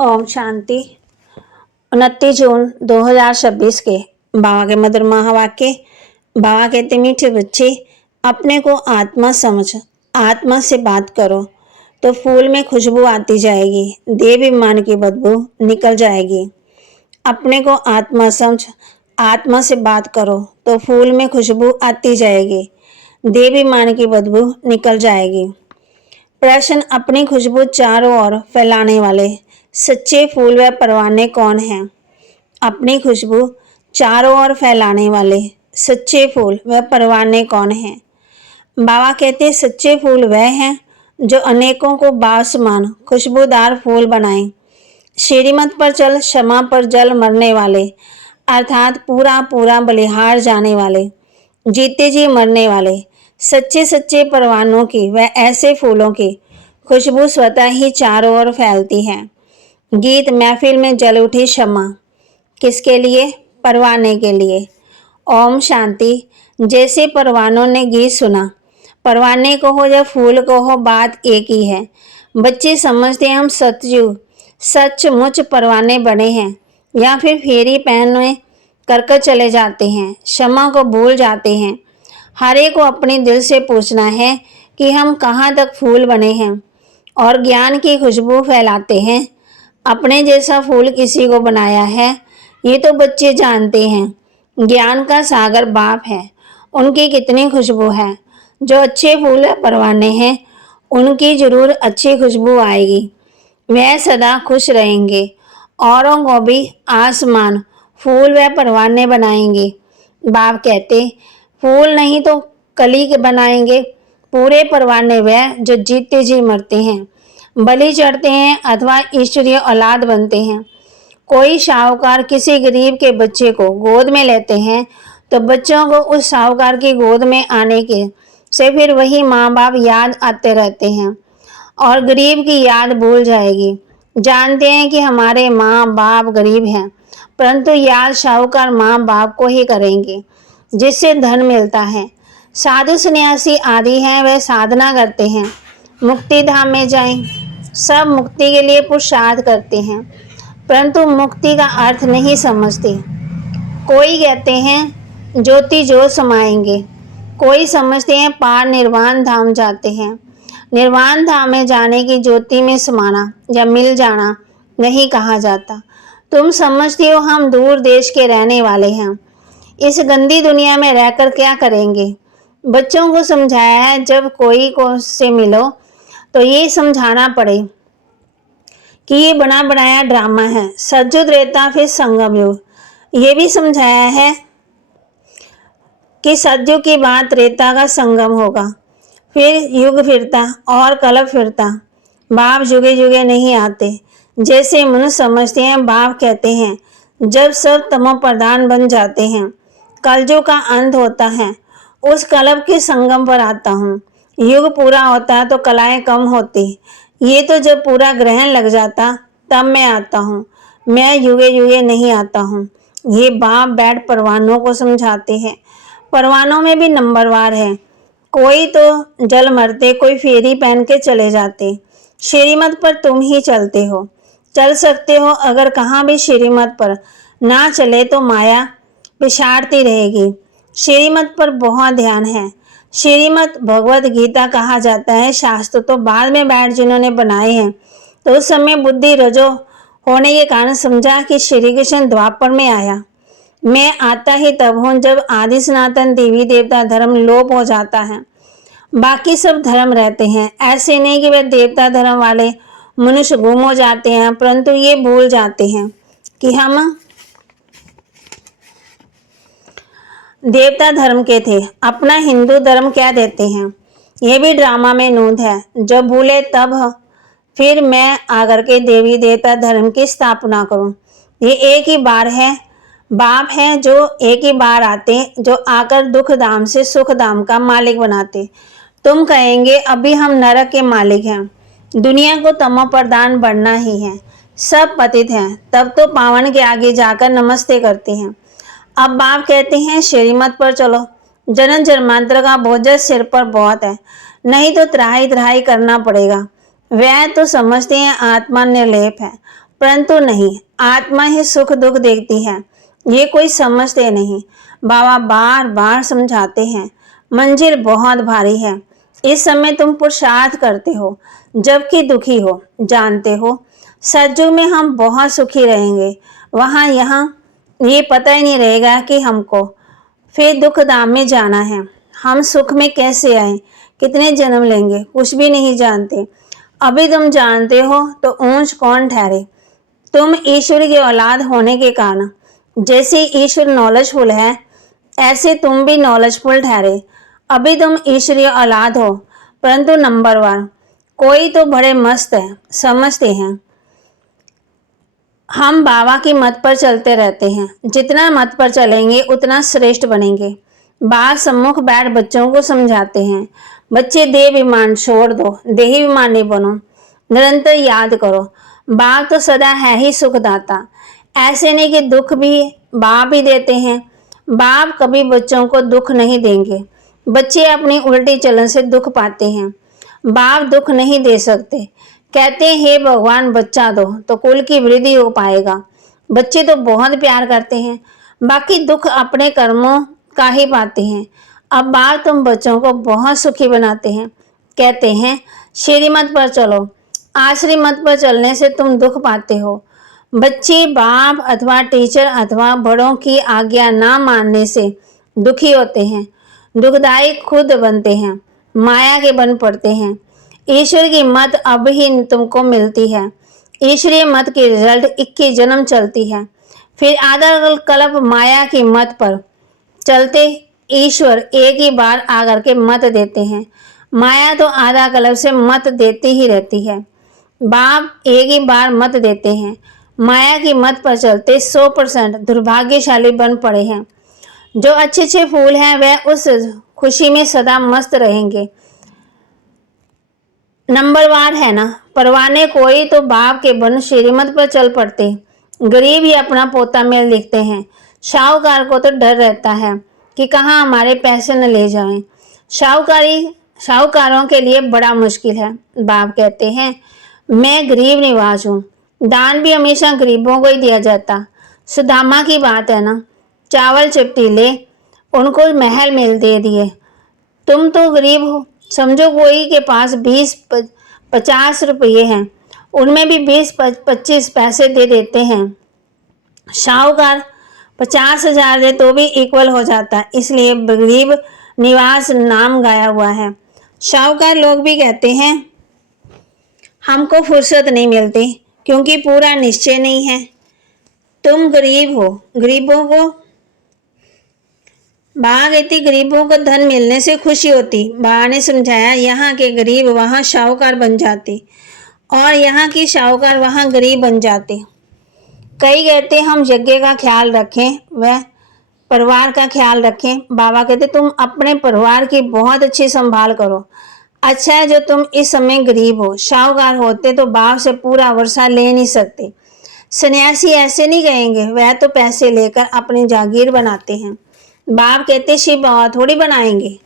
ओम शांति। 29 जून 2026 के बाबा के मधुर महावाक्य। बाबा कहते, मीठे बच्चे, अपने को आत्मा समझ, आत्मा से बात करो तो फूल में खुशबू आती जाएगी, देवाभिमान की बदबू निकल जाएगी। अपने को आत्मा समझ, आत्मा से बात करो तो फूल में खुशबू आती जाएगी, देवाभिमान की बदबू निकल जाएगी। प्रश्न, अपनी खुशबू चारों ओर फैलाने वाले सच्चे फूल व परवाने कौन हैं? अपनी खुशबू चारों ओर फैलाने वाले सच्चे फूल व परवाने कौन हैं? बाबा कहते, सच्चे फूल वह हैं जो अनेकों को बासमान खुशबूदार फूल बनाएं। श्रीमत पर चल, क्षमा पर जल मरने वाले, अर्थात पूरा पूरा बलिहार जाने वाले, जीते जी मरने वाले सच्चे सच्चे परवानों की व ऐसे फूलों की खुशबू स्वतः ही चारों ओर फैलती है। गीत महफिल में जल उठी क्षमा, किसके लिए? परवाने के लिए। ओम शांति। जैसे परवानों ने गीत सुना, परवाने को हो या फूल को हो, बात एक ही है। बच्चे समझते हैं हम सतयुग सचमुच परवाने बने हैं, या फिर फेरी पहने कर चले जाते हैं, क्षमा को भूल जाते हैं। हर एक को अपने दिल से पूछना है कि हम कहाँ तक फूल बने हैं और ज्ञान की खुशबू फैलाते हैं। अपने जैसा फूल किसी को बनाया है, ये तो बच्चे जानते हैं। ज्ञान का सागर बाप है, उनकी कितनी खुशबू है। जो अच्छे फूल परवाने हैं, उनकी जरूर अच्छी खुशबू आएगी, वह सदा खुश रहेंगे। औरों को भी आसमान फूल व परवाने बनाएंगे। बाप कहते, फूल नहीं तो कली के बनाएंगे, पूरे परवाने वह जो जीते जी मरते हैं, बलि चढ़ते हैं अथवा ईश्वरीय औलाद बनते हैं। कोई साहूकार किसी गरीब के बच्चे को गोद में लेते हैं तो बच्चों को उस साहूकार की गोद में आने के से फिर वही माँ बाप याद आते रहते हैं और गरीब की याद भूल जाएगी। जानते हैं कि हमारे माँ बाप गरीब हैं, परंतु याद साहूकार माँ बाप को ही करेंगे जिससे धन मिलता है। साधु सन्यासी आदि हैं, वे साधना करते हैं, मुक्ति धाम में जाएं, सब मुक्ति के लिए पुरुषार्थ करते हैं, परंतु मुक्ति का अर्थ नहीं समझते। कोई कहते हैं ज्योति जो समाएंगे, कोई समझते हैं पार निर्वाण धाम जाते हैं। निर्वाण धाम में जाने की ज्योति में समाना या मिल जाना नहीं कहा जाता। तुम समझती हो हम दूर देश के रहने वाले हैं, इस गंदी दुनिया में रहकर क्या करेंगे। बच्चों को समझाया है, जब कोई को से मिलो तो ये समझाना पड़े कि ये बना बनाया ड्रामा है, सतयुग रेता फिर संगम युग। ये भी समझाया है कि सतयुग की बात रेता का संगम होगा, फिर युग फिरता और कलप फिरता। बाप जुगे जुगे नहीं आते जैसे मनुष्य समझते हैं। बाप कहते हैं जब सब तमो प्रधान बन जाते हैं, कलयुग का अंत होता है, उस कलप के संगम पर आता हूँ। युग पूरा होता है तो कलाएं कम होती, ये तो जब पूरा ग्रहण लग जाता तब मैं आता हूँ, मैं युगे युगे नहीं आता हूँ। ये बाप बैठ परवानों को समझाते हैं। परवानों में भी नंबरवार है, कोई तो जल मरते, कोई फेरी पहन के चले जाते। श्रीमत पर तुम ही चलते हो, चल सकते हो। अगर कहाँ भी श्रीमत पर ना चले तो माया पिछाड़ती रहेगी। श्रीमत पर बहुत ध्यान है। श्रीमत भगवत गीता कहा जाता है। शास्त्र तो बाद में बैठ जिन्होंने बनाए हैं, तो उस समय बुद्धि रजो होने के कारण समझा कि श्री कृष्ण द्वापर में आया। मैं आता ही तब हूँ जब आदि सनातन देवी देवता धर्म लोप हो जाता है, बाकी सब धर्म रहते हैं। ऐसे नहीं कि वे देवता धर्म वाले मनुष्य गुम हो जाते हैं, परंतु ये भूल जाते हैं कि हम देवता धर्म के थे, अपना हिंदू धर्म क्या देते हैं। ये भी ड्रामा में नूंद है। जब भूले तब फिर मैं आकर के देवी देवता धर्म की स्थापना करूं। ये एक ही बार है। बाप है जो एक ही बार आते, जो आकर दुख धाम से सुख धाम का मालिक बनाते। तुम कहेंगे अभी हम नरक के मालिक हैं, दुनिया को तमो प्रधान बढ़ना ही है, सब पतित हैं, तब तो पावन के आगे जाकर नमस्ते करते हैं। अब बाप कहते हैं श्रीमत पर चलो, जन्म जन्मांतर का बोझ सिर पर बहुत है, नहीं तो त्राही त्राही करना पड़ेगा। वह तो समझते हैं आत्मा निर्लेप है, परंतु नहीं, आत्मा ही सुख दुख देखती है, ये कोई समझते नहीं। बाबा बार बार समझाते हैं, मंजिल बहुत भारी है। इस समय तुम पुरुषार्थ करते हो जबकि दुखी हो, जानते हो सतयुग में हम बहुत सुखी रहेंगे, वहाँ यहाँ ये पता ही नहीं रहेगा कि हमको फिर दुख धाम में जाना है। हम सुख में कैसे आए, कितने जन्म लेंगे, कुछ भी नहीं जानते। अभी तुम जानते हो तो ऊंच कौन ठहरे। तुम ईश्वर की औलाद होने के कारण जैसे ईश्वर नॉलेजफुल है, ऐसे तुम भी नॉलेजफुल ठहरे। अभी तुम ईश्वरीय औलाद हो, परंतु नंबर 1 कोई तो बड़े मस्त है, समझते हैं। हम बाबा की मत पर चलते रहते हैं, जितना मत पर चलेंगे उतना श्रेष्ठ बनेंगे। बाबा सम्मुख बैठ बच्चों को समझाते हैं, बच्चे देह विमान छोड़ दो, देही विमानी बनो, निरंतर याद करो बाबा तो सदा है ही सुखदाता। ऐसे नहीं कि दुख भी बाप ही देते हैं, बाप कभी बच्चों को दुख नहीं देंगे। बच्चे अपनी उल्टी चलन से दुख पाते हैं, बाप दुख नहीं दे सकते। कहते हैं हे भगवान बच्चा दो तो कुल की वृद्धि हो पाएगा। बच्चे तो बहुत प्यार करते हैं, बाकी दुख अपने कर्मों का ही पाते हैं। अब बाप तुम बच्चों को बहुत सुखी बनाते हैं, कहते हैं श्रीमत पर चलो, आश्रीमत पर चलने से तुम दुख पाते हो। बच्चे बाप अथवा टीचर अथवा बड़ों की आज्ञा ना मानने से दुखी होते हैं, दुखदायी खुद बनते हैं, माया के बन पड़ते हैं। ईश्वर की मत अब ही तुमको मिलती है। ईश्वरीय मत की रिजल्ट 21 जन्म चलती है, फिर आधा कल्प माया की मत पर चलते ईश्वर एक ही बार आकर के मत देते हैं। माया तो आधा कल्प से मत देती ही रहती है, बाप एक ही बार मत देते हैं। माया की मत पर चलते 100% दुर्भाग्यशाली बन पड़े हैं। जो अच्छे अच्छे फूल हैं वह उस खुशी में सदा मस्त रहेंगे। नंबरवार है ना, परवाने कोई तो बाप के बन श्रीमत पर चल पड़ते। गरीब ही अपना पोता मेल लिखते हैं, शाहूकार को तो डर रहता है कि कहाँ हमारे पैसे न ले जाएं। शाहूकारों के लिए बड़ा मुश्किल है। बाप कहते हैं मैं गरीब निवास हूँ, दान भी हमेशा गरीबों को ही दिया जाता। सुदामा की बात है ना, चावल चिपटी ले, उनको महल मिल दे दिए। तुम तो गरीब हो, समझो कोई के पास 20-50 रुपये हैं, उनमें भी 20-25 पैसे दे देते हैं। शाहूकार 50,000 दे तो भी इक्वल हो जाता, इसलिए गरीब निवास नाम गाया हुआ है। शाहूकार लोग भी कहते हैं हमको फुर्सत नहीं मिलती क्योंकि पूरा निश्चय नहीं है। तुम गरीब हो, गरीबों को बाबा कहती गरीबों को धन मिलने से खुशी होती। बाबा ने समझाया यहाँ के गरीब वहाँ शाहूकार बन जाते और यहाँ की शाहूकार वहाँ गरीब बन जाते। कई कहते हम यज्ञ का ख्याल रखें, वह परिवार का ख्याल रखें। बाबा कहते तुम अपने परिवार की बहुत अच्छी संभाल करो। अच्छा है जो तुम इस समय गरीब हो, शाहूकार होते तो बाप से पूरा वर्षा ले नहीं सकते। सन्यासी ऐसे नहीं कहेंगे, वह तो पैसे लेकर अपनी जागीर बनाते हैं। बाप कहते शिव बाबा थोड़ी बनाएंगे,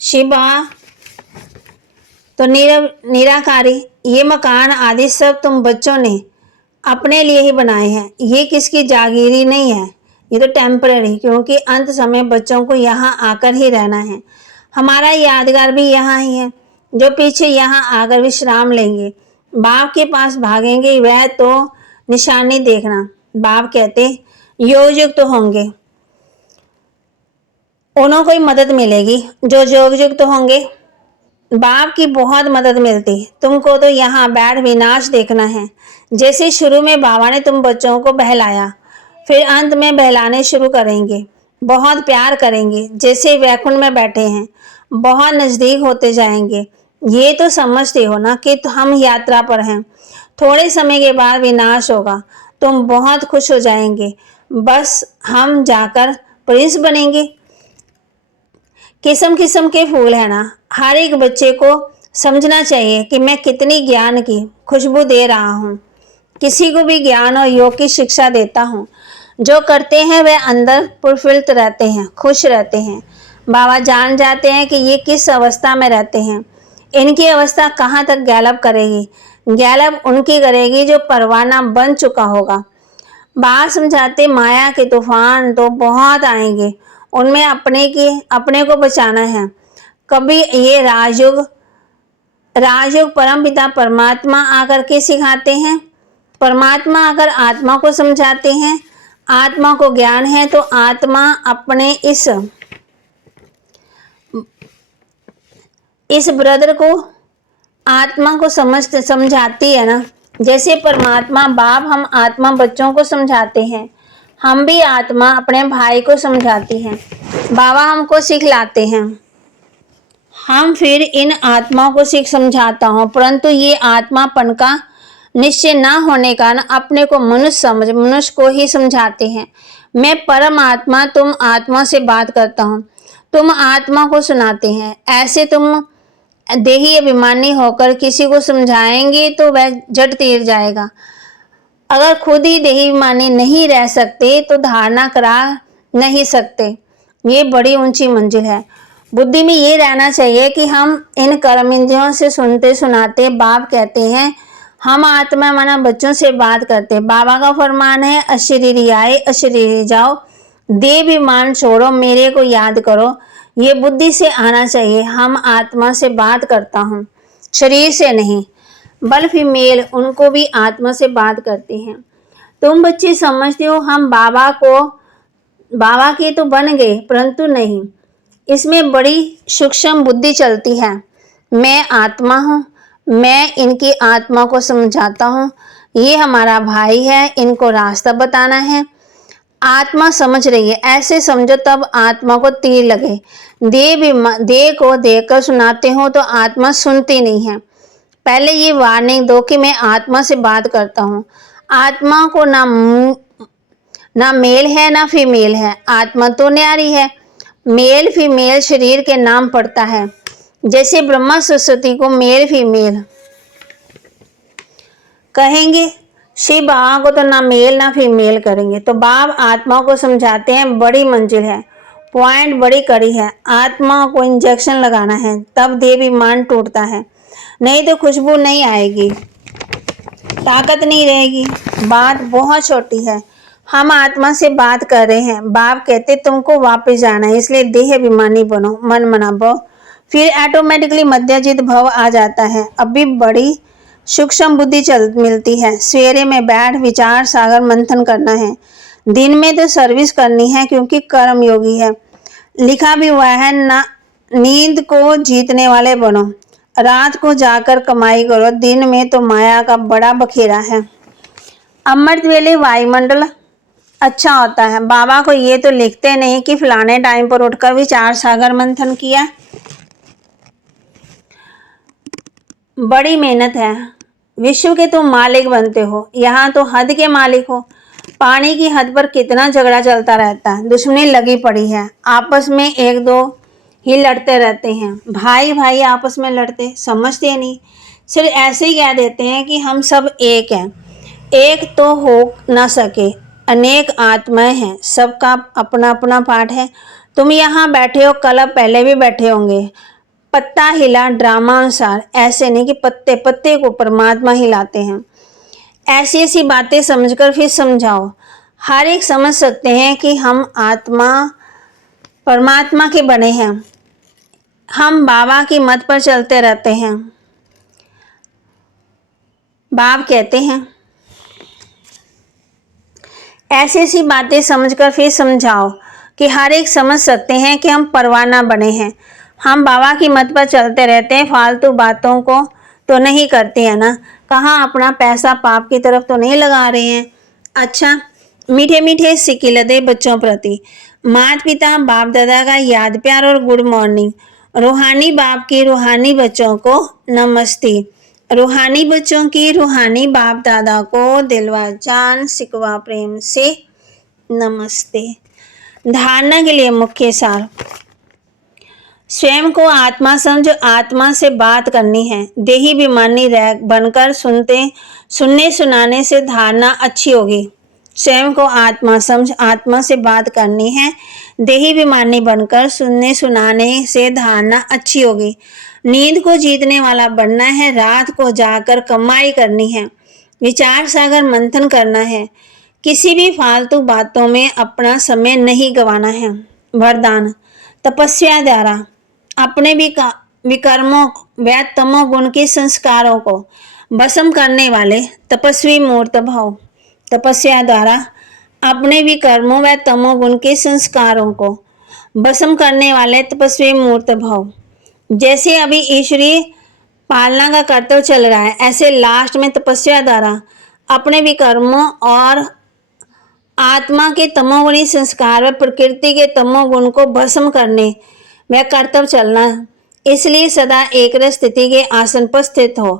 शिव बाबा तो निराकारी। ये मकान आदि सब तुम बच्चों ने अपने लिए ही बनाए हैं, ये किसकी जागीरी नहीं है, ये तो टेम्पररी, क्योंकि अंत समय बच्चों को यहाँ आकर ही रहना है। हमारा यादगार भी यहाँ ही है, जो पीछे यहाँ आकर विश्राम लेंगे, बाप के पास भागेंगे, वह तो निशानी देखना। बाप कहते योग युक्त होंगे, उन्हों को ही मदद मिलेगी जो योग युक्त होंगे। बाप की बहुत मदद मिलती, तुमको तो यहाँ बैठ विनाश देखना है। जैसे शुरू में बाबा ने तुम बच्चों को बहलाया, फिर अंत में बहलाने शुरू करेंगे, बहुत प्यार करेंगे, जैसे वैकुंठ में बैठे हैं, बहुत नज़दीक होते जाएंगे। ये तो समझते हो ना कि हम यात्रा पर हैं, थोड़े समय के बाद विनाश होगा, तुम बहुत खुश हो जाएंगे, बस हम जाकर प्रिंस बनेंगे। किस्म किस्म के फूल है ना, हर एक बच्चे को समझना चाहिए कि मैं कितनी ज्ञान की खुशबू दे रहा हूँ। किसी को भी ज्ञान और योग की शिक्षा देता हूँ, जो करते हैं वे अंदर प्रफुल्लित रहते हैं, खुश रहते हैं। बाबा जान जाते हैं कि ये किस अवस्था में रहते हैं, इनकी अवस्था कहाँ तक गैलप करेगी, गैलब उनकी करेगी जो परवाना बन चुका होगा। बाबा समझाते माया के तूफान तो बहुत आएंगे, उनमें अपने को बचाना है। कभी ये राजयोग परमपिता परमात्मा आकर के सिखाते हैं। परमात्मा अगर आत्मा को समझाते हैं, आत्मा को ज्ञान है, तो आत्मा अपने इस ब्रदर को आत्मा को समझाती है ना। जैसे परमात्मा बाप हम आत्मा बच्चों को समझाते हैं, हम भी आत्मा अपने भाई को समझाती हैं। बाबा हमको सिखलाते हैं, हम फिर इन आत्माओं को समझाता हूँ, परंतु ये आत्मापन का निश्चय ना होने कारण अपने को मनुष्य को ही समझाते हैं। मैं परमात्मा, तुम आत्मा से बात करता हूँ, तुम आत्मा को सुनाते हैं। ऐसे तुम देही अभिमानी होकर किसी को समझाएंगे तो वह झट तीर जाएगा। अगर खुद ही देही अभिमानी नहीं रह सकते तो धारणा करा नहीं सकते। ये बड़ी ऊंची मंजिल है। बुद्धि में ये रहना चाहिए कि हम इन कर्म इंद्रियों से सुनते सुनाते बाप कहते हैं हम आत्मा माना बच्चों से बात करते। बाबा का फरमान है अशरीरी आए अशरीरी जाओ, देह अभिमान छोड़ो, मेरे को याद करो। ये बुद्धि से आना चाहिए। हम आत्मा से बात करता हूँ, शरीर से नहीं। बल फीमेल उनको भी आत्मा से बात करते हैं। तुम बच्चे समझते हो हम बाबा के तो बन गए, परंतु नहीं, इसमें बड़ी सूक्ष्म बुद्धि चलती है। मैं आत्मा हूँ, मैं इनकी आत्मा को समझाता हूँ, ये हमारा भाई है, इनको रास्ता बताना है। आत्मा समझ रही है, ऐसे समझो तब आत्मा को तीर लगे। देह को देखकर सुनाते हो तो आत्मा सुनती नहीं है। पहले ये वार्निंग दो कि मैं आत्मा से बात करता हूँ। आत्मा को ना मेल है ना फीमेल है, आत्मा तो न्यारी है। मेल फीमेल शरीर के नाम पड़ता है। जैसे ब्रह्मा सरस्वती को मेल फीमेल कहेंगे, शिव बाबा को तो ना मेल ना फीमेल करेंगे। तो बाप आत्मा को समझाते हैं बड़ी मंजिल है, पॉइंट बड़ी कड़ी है। आत्मा को इंजेक्शन लगाना है तब देहाभिमान टूटता है, नहीं तो खुशबू नहीं आएगी, ताकत नहीं रहेगी। बात बहुत छोटी है। हम आत्मा से बात कर रहे हैं। बाप कहते तुमको वापस जाना है, इसलिए देह अभिमानी बनो, मन मना भव, फिर ऑटोमेटिकली मध्यजित भव आ जाता है। अभी बड़ी सूक्ष्म बुद्धि मिलती है। सवेरे में बैठ विचार सागर मंथन करना है। दिन में तो सर्विस करनी है क्योंकि कर्म योगी है। लिखा भी हुआ है ना, नींद को जीतने वाले बनो, रात को जाकर कमाई करो, दिन में तो माया का बड़ा बखेरा है। अमृत वेले वायुमंडल अच्छा होता है। बाबा को ये तो लिखते नहीं कि फलाने टाइम पर उठकर विचार सागर मंथन किया। बड़ी मेहनत है। विश्व के तुम मालिक बनते हो, यहाँ तो हद के मालिक हो। पानी की हद पर कितना झगड़ा चलता रहता है, दुश्मनी लगी पड़ी है। आपस में एक दो ही लड़ते रहते हैं। भाई भाई आपस में लड़ते, समझते नहीं, सिर्फ ऐसे ही कह देते हैं कि हम सब एक हैं। एक तो हो ना सके, अनेक आत्माएं हैं, सबका अपना अपना पाठ है। तुम यहाँ बैठे हो, कल पहले भी बैठे होंगे। पत्ता हिला ड्रामा अनुसार, ऐसे नहीं कि पत्ते पत्ते को परमात्मा हिलाते हैं। ऐसी ऐसी बातें समझकर फिर समझाओ। हर एक समझ सकते हैं कि हम आत्मा परमात्मा के बने हैं। हम बाबा की मत पर चलते रहते हैं। बाप कहते हैं ऐसी ऐसी बातें समझकर फिर समझाओ कि हर एक समझ सकते हैं कि हम परवाना बने हैं। हम बाबा की मत पर चलते रहते हैं, फालतू बातों को तो नहीं करते हैं ना। कहाँ अपना पैसा पाप की तरफ तो नहीं लगा रहे हैं। अच्छा, मीठे मीठे सिकिलदे बच्चों प्रति माता पिता बाप दादा का याद प्यार और गुड मॉर्निंग। रूहानी बाप की रूहानी बच्चों को नमस्ते। रूहानी बच्चों की रूहानी बाप दादा को दिलवा जान सिकवा प्रेम से नमस्ते। धारणा के लिए मुख्य सार, स्वयं को आत्मा समझ, आत्मा से बात करनी है। देही अभिमानी बनकर सुनने सुनाने से धारणा अच्छी होगी। स्वयं को आत्मा समझ आत्मा से बात करनी है। देही विमानी बनकर सुनने सुनाने से धारणा अच्छी होगी। नींद को जीतने वाला बनना है। रात को जाकर कमाई करनी है। विचार सागर मंथन करना है। किसी भी फालतू बातों में अपना समय नहीं गंवाना है। वरदान तपस्या द्वारा अपने विकर्मों व तमोगुण के संस्कारों को भस्म करने वाले तपस्वी मूर्त भव। तपस्या द्वारा अपने विकर्मों व तमोगुण के संस्कारों को भस्म करने वाले तपस्वी मूर्त भव। जैसे अभी ईश्वरीय पालना का कर्तव्य चल रहा है, ऐसे लास्ट में तपस्या द्वारा अपने विकर्मों और आत्मा के तमोगुणी संस्कार व प्रकृति के तमोगुण को भस्म करने वह कर्तव्य चलना। इसलिए सदा एक स्थिति के आसन पर स्थित हो।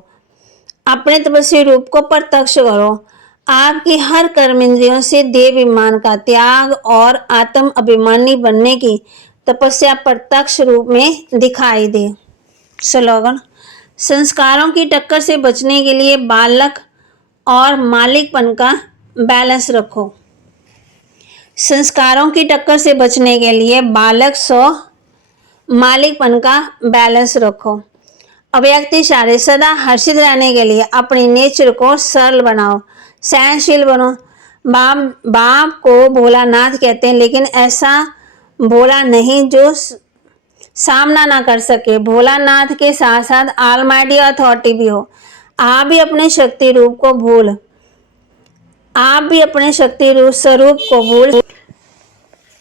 अपने तपस्वी रूप को प्रत्यक्ष करो। आपकी हर कर्मेंद्रियों से देहाभिमान का त्याग और आत्म अभिमानी बनने की तपस्या प्रत्यक्ष रूप में दिखाई दे। स्लोगन संस्कारों की टक्कर से बचने के लिए बालक और मालिकपन का बैलेंस रखो। संस्कारों की टक्कर से बचने के लिए बालक सो मालिकपन का बैलेंस रखो। अव्यक्ति शारीर सदा हर्षित रहने के लिए अपनी नेचर को सरल बनाओ, सहनशील बनो। बाप को भोलानाथ कहते हैं, लेकिन ऐसा भोला नहीं जो सामना ना कर सके। भोलानाथ के साथ साथ ऑलमाइटी अथॉरिटी भी हो। आप भी अपने शक्ति रूप को भूल स्वरूप को भूल।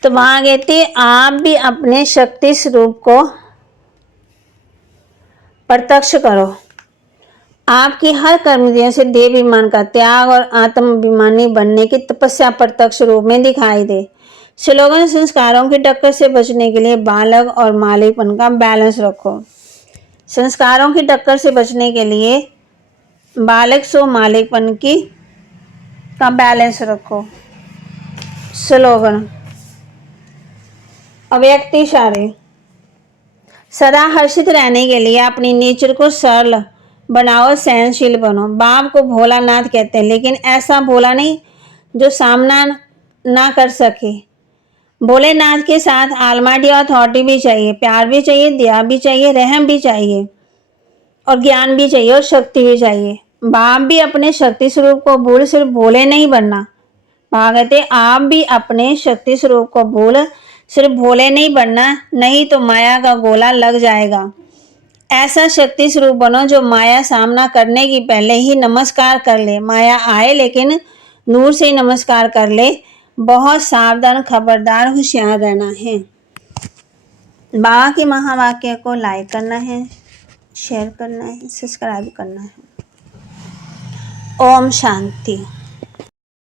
तो वहां कहते आप भी अपने शक्ति स्वरूप को प्रत्यक्ष करो। आपकी हर कर्मेंद्रियों से देहाभिमान का त्याग और आत्माभिमानी बनने की तपस्या प्रत्यक्ष रूप में दिखाई दे। स्लोगन संस्कारों की टक्कर से बचने के लिए बालक और मालिकपन का बैलेंस रखो। संस्कारों की टक्कर से बचने के लिए बालक सो मालिकपन का बैलेंस रखो। स्लोगन अव्यक्ति शारीर सदा हर्षित रहने के लिए अपनी नेचर को सरल बनाओ, सहनशील बनो। बाप को भोलानाथ कहते हैं, लेकिन ऐसा भोला नहीं जो सामना ना कर सके। भोलेनाथ के साथ ऑलमाइटी अथॉरिटी भी चाहिए, प्यार भी चाहिए, दया भी चाहिए, रहम भी चाहिए और ज्ञान भी चाहिए और शक्ति भी चाहिए। बाप भी अपने शक्ति स्वरूप को भूल सिर्फ भोले नहीं बनना। कहते आप भी अपने शक्ति स्वरूप को भूल सिर्फ भोले नहीं बनना, नहीं तो माया का गोला लग जाएगा। ऐसा शक्ति स्वरूप बनो जो माया सामना करने की पहले ही नमस्कार कर ले। माया आए लेकिन नूर से ही नमस्कार कर ले। बहुत सावधान, खबरदार, होशियार रहना है। बाबा के महावाक्य को लाइक करना है, शेयर करना है, सब्सक्राइब करना है। ओम शांति।